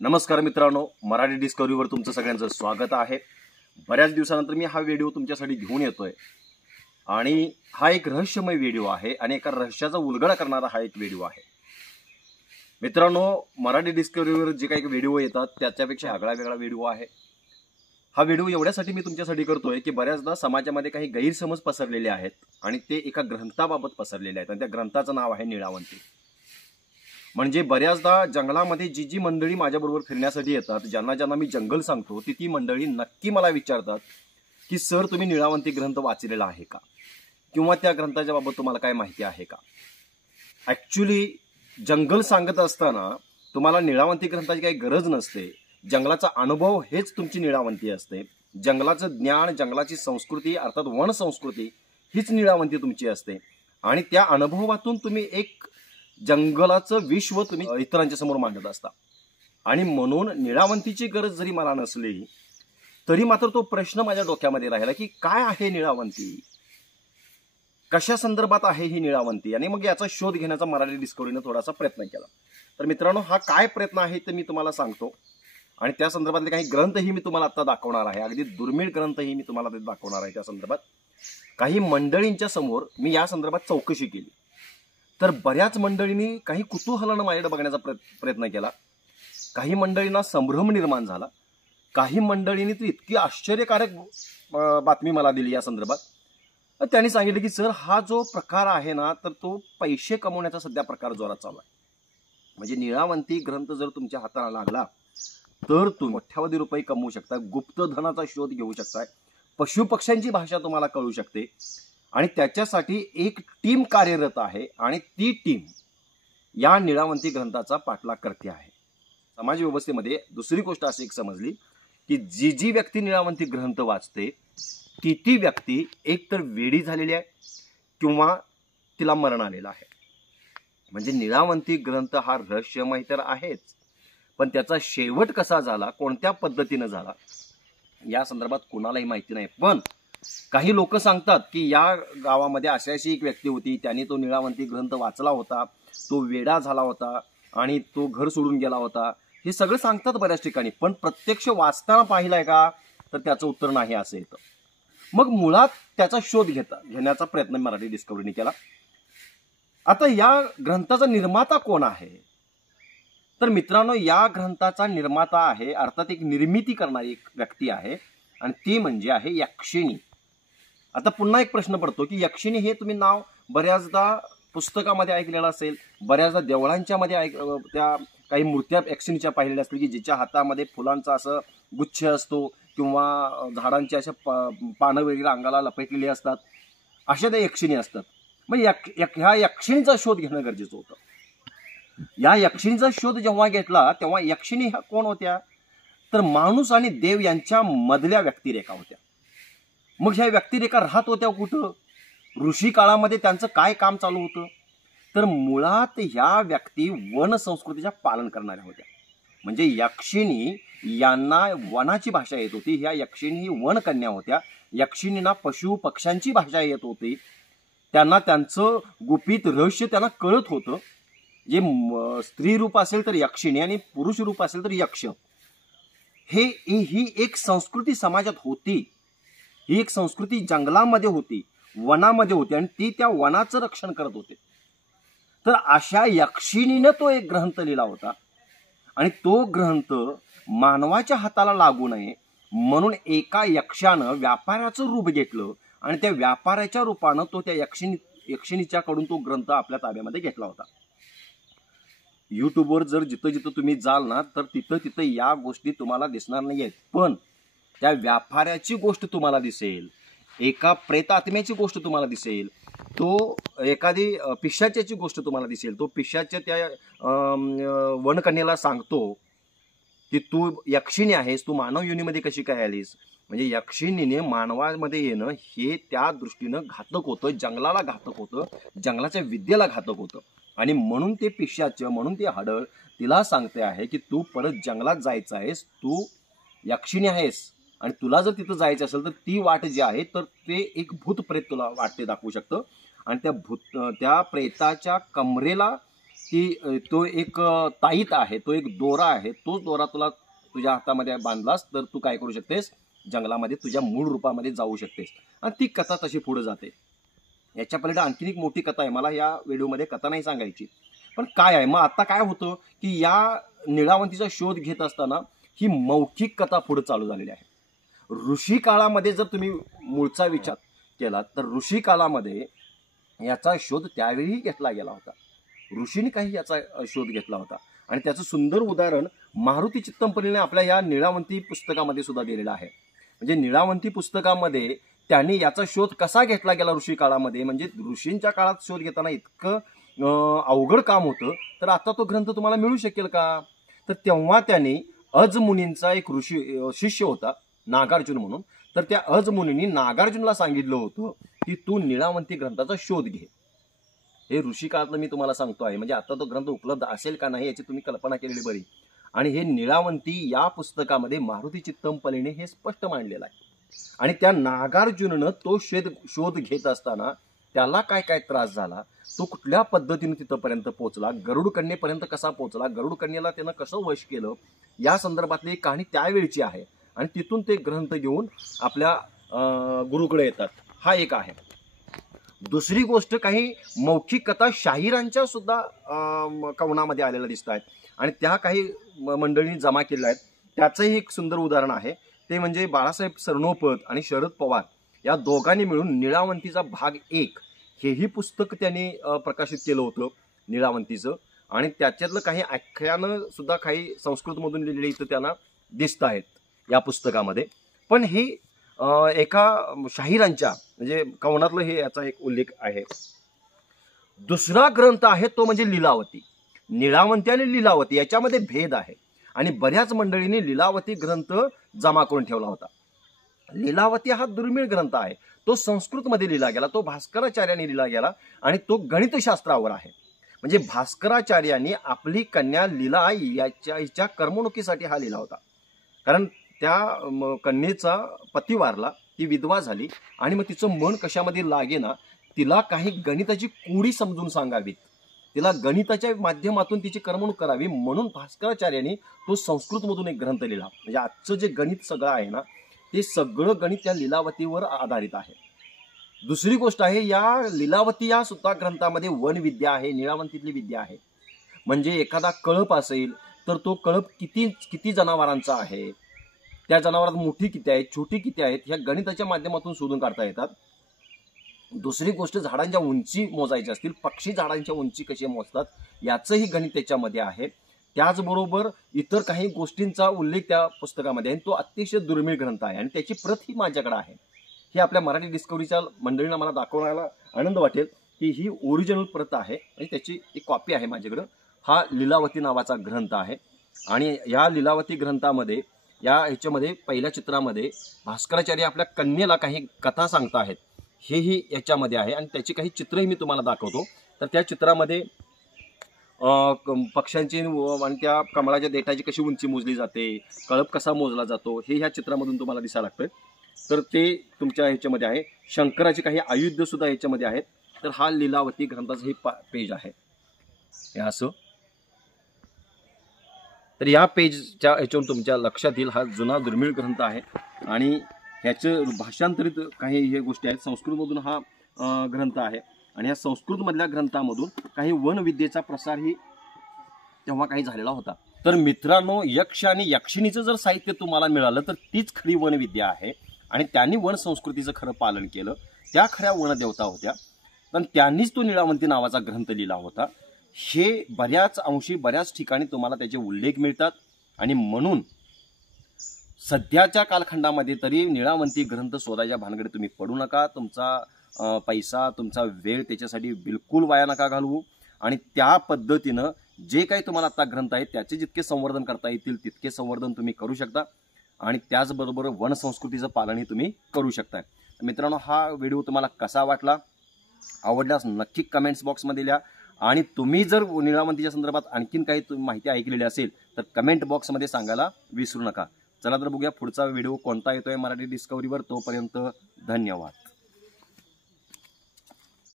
नमस्कार मित्रांनो, मराठी डिस्कवरीवर तुमचं सगळ्यांचं स्वागत आहे। बऱ्याच दिवसानंतर मी हा व्हिडिओ तुमच्यासाठी घेऊन येतोय आणि हा एक रहस्यमय व्हिडिओ आहे आणि एका रहस्याचा उलगडा करणारा हा एक व्हिडिओ आहे। मित्रांनो, मराठी डिस्कवरीवर जे काही व्हिडिओ येतात त्याच्यापेक्षा आगळा वेगळा व्हिडिओ आहे। हा व्हिडिओ एवढ्यासाठी मी तुमच्यासाठी करतोय की बऱ्याचदा समाजामध्ये काही गैरसमज पसरलेले आहेत आणि ते एका ग्रंथाबाबत पसरलेले आहेत आणि त्या ग्रंथाचं नाव आहे नीळावंती। म्हणजे बऱ्याचदा जंगलामध्ये जी मंडळी माझ्याबरोबर फिरण्यासाठी येतात, ज्यांना मी जंगल सांगतो, ती मंडळी नक्की मला विचारतात की सर, तुम्ही नीळावंती ग्रंथ वाचलेला आहे का, किंवा त्या ग्रंथाच्या बाबत तुम्हाला काय माहिती आहे का। ऍक्च्युली जंगल सांगत असताना तुम्हाला नीळावंती ग्रंथाची काही गरज नसते। जंगलाचा अनुभव हेच तुमची नीळावंती असते। जंगलाचं ज्ञान, जंगलाची संस्कृती अर्थात वन संस्कृती हीच नीळावंती तुमची असते आणि त्या अनुभवातून तुम्ही एक जंगलाचं विश्व तुम्ही इतरांच्या समोर मांडत असता। आणि म्हणून नीळावंतीची गरज जरी मला नसली तरी मात्र तो प्रश्न माझ्या डोक्यामध्ये राहिला की काय आहे नीळावंती, कशा संदर्भात आहे ही नीळावंती। आणि मग याचा शोध घेण्याचा मराठी डिस्कवरीने थोडासा प्रयत्न केला। तर मित्रांनो, हा काय प्रयत्न आहे ते मी तुम्हाला सांगतो आणि त्या संदर्भातले काही ग्रंथही मी तुम्हाला आता दाखवणार आहे। अगदी दुर्मिळ ग्रंथही मी तुम्हाला ते दाखवणार आहे। त्या संदर्भात काही मंडळींच्या समोर मी या संदर्भात चौकशी केली तर बऱ्याच मंडळींनी काही कुतूहलाने माझ्याकडे बघण्याचा प्रयत्न केला। काही मंडळींना संभ्रम निर्माण झाला, काही मंडळींनी ती इतकी आश्चर्यकारक बातमी मला दिली या संदर्भात। त्यांनी सांगितलं की सर, हा जो प्रकार आहे ना, तर तो पैसे कमवण्याचा सध्या प्रकार जोरात चालू आहे। म्हणजे नीळावंती ग्रंथ जर तुमच्या हाताला लागला तर तुम्ही मोठ्यावधी रुपये कमवू शकता, गुप्तधनाचा शोध घेऊ शकता, पशुपक्ष्यांची भाषा तुम्हाला कळू शकते आणि त्याच्यासाठी एक टीम कार्यरत आहे आणि ती टीम या नीळावंती ग्रंथाचा पाठलाग करते आहे। समाज व्यवस्थेमध्ये दुसरी गोष्ट अशी एक समजली की जी व्यक्ती नीळावंती ग्रंथ वाचते ती व्यक्ती एकतर वेडी झालेली आहे किंवा तिला मरण आलेलं आहे। म्हणजे नीळावंती ग्रंथ हा रहस्यमय तर आहेच, पण त्याचा शेवट कसा झाला, कोणत्या पद्धतीने झाला या संदर्भात कोणालाही माहिती नाही। पण काही लोक सांगतात की या गावामध्ये अशी एक व्यक्ती होती, त्याने तो नीळावंती ग्रंथ वाचला होता, तो वेडा झाला होता आणि तो घर सोडून गेला होता। हे सगळं सांगतात बऱ्याच ठिकाणी, पण प्रत्यक्ष वाचताना पाहिलाय का, तर त्याचं उत्तर नाही असं येतं। मग मुळात त्याचा शोध घेण्याचा प्रयत्न मराठी डिस्कवरीने केला। आता या ग्रंथाचा निर्माता कोण आहे, तर मित्रांनो, या ग्रंथाचा निर्माता आहे अर्थात एक निर्मिती करणारी एक व्यक्ती आहे आणि ती म्हणजे आहे यक्षिणी। आता पुन्हा एक प्रश्न पडतो की यक्षिणी हे तुम्ही नाव बऱ्याचदा पुस्तकामध्ये ऐकलेलं असेल, बऱ्याचदा देवळांच्या मध्ये त्या काही मूर्त्या यक्षिणीच्या पाहिलेल्या असतील की जिच्या हातामध्ये फुलांचा असं गुच्छ असतो किंवा झाडांची अशा पानं वगैरे अंगाला लपेटलेली असतात, अशा त्या यक्षिणी असतात। मग ह्या यक्षिणीचा शोध घेणं गरजेचं होतं। या यक्षिणीचा शोध जेव्हा घेतला तेव्हा यक्षिणी ह्या कोण होत्या, तर माणूस आणि देव यांच्या मधल्या व्यक्तिरेखा होत्या। मग ह्या व्यक्तिरेखा राहत होत्या कुठं, ऋषी काळामध्ये त्यांचं काय काम चालू होतं, तर मुळात ह्या व्यक्ती वन संस्कृतीच्या पालन करणाऱ्या होत्या। म्हणजे यक्षिणी यांना वनाची भाषा येत होती, ह्या यक्षिणी ही वनकन्या होत्या। यक्षिणींना पशु पक्ष्यांची भाषा येत होती, त्यांना त्यांचं गुपित रहस्य त्यांना कळत होतं। जे स्त्री रूप असेल तर यक्षिणी आणि पुरुष रूप असेल तर यक्ष, ही एक संस्कृती समाजात होती। ही एक संस्कृती जंगलामध्ये होती, वनामध्ये होती आणि ती त्या वनाचं रक्षण करत होते। तर अशा यक्षिणीने तो एक ग्रंथ लिहिला होता आणि तो ग्रंथ मानवाच्या हाताला लागू नये म्हणून एका यक्षानं व्यापाऱ्याचं रूप घेतलं आणि त्या व्यापाऱ्याच्या रूपानं तो त्या यक्षिणीच्याकडून तो ग्रंथ आपल्या ताब्यामध्ये घेतला होता। युट्यूबवर जर जिथं तुम्ही जाल ना, तर तिथं या गोष्टी तुम्हाला दिसणार नाहीयेत, पण त्या व्यापाऱ्याची गोष्ट तुम्हाला दिसेल, एका प्रेतात्म्याची गोष्ट तुम्हाला दिसेल, तो एखादी पिशाच्याची गोष्ट तुम्हाला दिसेल। तो पिशाच्या त्या वनकन्याला सांगतो की तू यक्षिणी आहेस, तू मानव योनीमध्ये कशी काय आलीस। म्हणजे यक्षिणीने मानवामध्ये येणं हे त्या दृष्टीनं घातक होतं, जंगलाला घातक होतं, जंगलाच्या विद्येला घातक होतं आणि म्हणून ते पिशाचं, म्हणून ते हडळ तिला सांगते आहे की तू परत जंगलात जायचं आहेस, तू यक्षिणी आहेस आणि तुला जर तिथं जायचं असेल तर ती वाट जी आहे तर ते एक भूत प्रेत तुला वाट ते दाखवू शकतं आणि त्या प्रेताच्या कमरेला की तो एक ताईत आहे, तो एक दोरा आहे, तो दोरा तुला तुझ्या हातामध्ये बांधलास तर तू काय करू शकतेस, जंगलामध्ये तुझ्या मूळ रूपामध्ये जाऊ शकतेस. आणि ती कथा तशी पुढे जाते. याच्या पलीकडे आणखीन एक मोठी कथा आहे, मला या व्हिडिओमध्ये कथा नाही सांगायची, पण काय आहे मग आता काय होतं की या निळावंतीचा शोध घेत असताना ही मौखिक कथा पुढे चालू झालेली आहे. ऋषी काळामध्ये जर तुम्ही मूळचा विचार केला तर ऋषी काळामध्ये याचा शोध त्यावेळी घेतला गेला होता. ऋषीने काही याचा शोध घेतला होता आणि त्याचं सुंदर उदाहरण मारुती चित्तमपल्लीने आपल्या या निळावंती पुस्तकामध्ये सुद्धा दिलेलं आहे. म्हणजे निळावंती पुस्तकामध्ये त्यांनी याचा शोध कसा घेतला गेला ऋषी काळामध्ये, म्हणजे ऋषींच्या काळात शोध घेताना इतकं अवघड काम होतं, तर आता तो ग्रंथ तुम्हाला मिळू शकेल का. तर तेव्हा त्यांनी अज मुनींचा एक ऋषी शिष्य होता नागार्जुन म्हणून, तर त्या अज मुनींनी नागार्जुनला सांगितलं होतं की तू निळावंती ग्रंथाचा शोध घे. हे ऋषी काळातलं मी तुम्हाला सांगतो आहे, म्हणजे आता तो ग्रंथ उपलब्ध असेल का नाही याची तुम्ही कल्पना केलेली बरी. आणि हे निळावंती या पुस्तकामध्ये मारुती चित्तमपल्लीने हे स्पष्ट मांडलेलं आहे. आणि त्या नागार्जुननं तो शोध घेत असताना त्याला काय काय त्रास झाला, तो कुठल्या पद्धतीने तिथपर्यंत पोहोचला, गरुड कन्येपर्यंत कसा पोहोचला, गरुड कन्येला त्यानं कसं वश केलं, या संदर्भातली एक कहाणी त्यावेळची आहे. आणि तिथून ते ग्रंथ घेऊन आपल्या गुरुकडे येतात. हा एक आहे. दुसरी गोष्ट, काही मौखिक कथा शाहिरांच्या सुद्धा कवनामध्ये आलेल्या दिसत आहेत आणि त्या काही मंडळींनी जमा केल्या आहेत. त्याचंही एक सुंदर उदाहरण आहे, ते म्हणजे बाळासाहेब सरनोबत आणि शरद पवार या दोघांनी मिळून निळावंतीचा भाग 1 हेही पुस्तक त्यांनी प्रकाशित केलं होतं निळावंतीचं. आणि त्याच्यातलं काही आख्यानं सुद्धा काही संस्कृतमधून लिहिलेली इथं त्यांना दिसत आहेत या पुस्तकामध्ये. पण हे एका शाहिरांच्या म्हणजे कवनातलं हे याचा एक उल्लेख आहे. दुसरा ग्रंथ आहे तो म्हणजे लीलावती. निळावंती आणि लीलावती याच्यामध्ये भेद आहे आणि बऱ्याच मंडळींनी लीलावती ग्रंथ जमा करून ठेवला होता. लीलावती हा दुर्मिळ ग्रंथ आहे, तो संस्कृतमध्ये लिहिला गेला, तो भास्कराचार्यांनी लिहिला गेला आणि तो गणितशास्त्रावर आहे. म्हणजे भास्कराचार्यांनी आपली कन्या लीला हिच्या करमणुकीसाठी हा लिहिला होता. कारण त्या कन्येचा पती वारला, ती विधवा झाली आणि मग तिचं मन कशामध्ये लागेना, तिला काही गणिताची कोडी समजून सांगावीत, तिला गणिताच्या माध्यमातून तिची करमणूक करावी, म्हणून भास्कराचार्यांनी तो संस्कृतमधून एक ग्रंथ लिहिला. म्हणजे आजचं जे गणित सगळं आहे ना, ते सगळं गणित त्या लीलावतीवर आधारित आहे. दुसरी गोष्ट आहे, या लीलावती या सुद्धा ग्रंथामध्ये वन विद्या आहे, निळावंतीतली विद्या आहे. म्हणजे एखादा कळप असेल तर तो कळप किती जनावरांचा आहे, त्या जनावरात मोठी किती आहेत, छोटी किती आहेत, ह्या गणिताच्या माध्यमातून शोधून काढता येतात. दुसरी गोष्ट, झाडांच्या उंची मोजायची असतील, पक्षी झाडांच्या उंची कशी मोजतात याचंही गणित त्याच्यामध्ये आहे. त्याचबरोबर इतर काही गोष्टींचा उल्लेख त्या पुस्तकामध्ये आहे. तो अतिशय दुर्मिळ ग्रंथ आहे आणि त्याची प्रत ही माझ्याकडे आहे. ही आपल्या मराठी डिस्कवरीच्या मंडळींना मला दाखवण्याला आनंद वाटेल की ही ओरिजिनल प्रत आहे आणि त्याची एक कॉपी आहे माझ्याकडं. हा लीलावती नावाचा ग्रंथ आहे आणि या लीलावती ग्रंथामध्ये या ह्याच्यामध्ये पहिल्या चित्रामध्ये भास्कराचार्य आपल्या कन्येला काही कथा सांगता आहेत, हेही याच्यामध्ये आहे आणि त्याची काही चित्रही मी तुम्हाला दाखवतो. तर त्या चित्रामध्ये पक्ष्यांची आणि त्या कमळाच्या देठाची कशी उंची मोजली जाते, कळप कसा मोजला जातो, हे ह्या चित्रामधून तुम्हाला दिसायला लागतंय. तर ते तुमच्या ह्याच्यामध्ये आहे. शंकराची काही आयुध सुद्धा याच्यामध्ये आहेत. तर हा लीलावती ग्रंथाचं हे पेज आहे हे असं. तर या पेजच्या ह्याच्यावरून तुमच्या लक्षात येईल हा जुना दुर्मिळ ग्रंथ आहे आणि ह्याचं भाषांतरित काही हे गोष्टी आहेत. संस्कृतमधून हा ग्रंथ आहे आणि या संस्कृतमधल्या ग्रंथामधून काही वनविद्येचा प्रसारही तेव्हा काही झालेला होता. तर मित्रांनो, यक्ष आणि यक्षिणीचं जर साहित्य तुम्हाला मिळालं तर तीच खरी वनविद्या आहे आणि त्यांनी वन संस्कृतीचं खरं पालन केलं. त्या खऱ्या वनदेवता होत्या, पण त्यांनीच तो निळावंती नावाचा ग्रंथ लिहिला होता. हे बऱ्याच अंशी बऱ्याच ठिकाणी तुम्हाला त्याचे उल्लेख मिळतात आणि म्हणून सध्याच्या कालखंडामध्ये तरी निळावंती ग्रंथ शोधायच्या भानगडीत तुम्ही पडू नका. तुमचा पैसा, तुमचा वेळ त्याच्यासाठी बिलकुल वाया नका घालवू आणि त्या पद्धतीनं जे काही तुम्हाला आता ग्रंथ आहेत त्याचे जितके संवर्धन करता येतील तितके संवर्धन तुम्ही करू शकता आणि त्याचबरोबर वन संस्कृतीचं पालनही तुम्ही करू शकता. मित्रांनो, हा व्हिडिओ तुम्हाला कसा वाटला, आवडल्यास नक्की कमेंट्स बॉक्समध्ये लिहा आणि तुम्ही जर निळावंतीच्या संदर्भात आणखीन काही माहिती ऐकलेली असेल तर कमेंट बॉक्समध्ये सांगायला विसरू नका. चला तर बघूया पुढचा व्हिडिओ कोणता येतोय मराठी डिस्कवरीवर. तोपर्यंत धन्यवाद.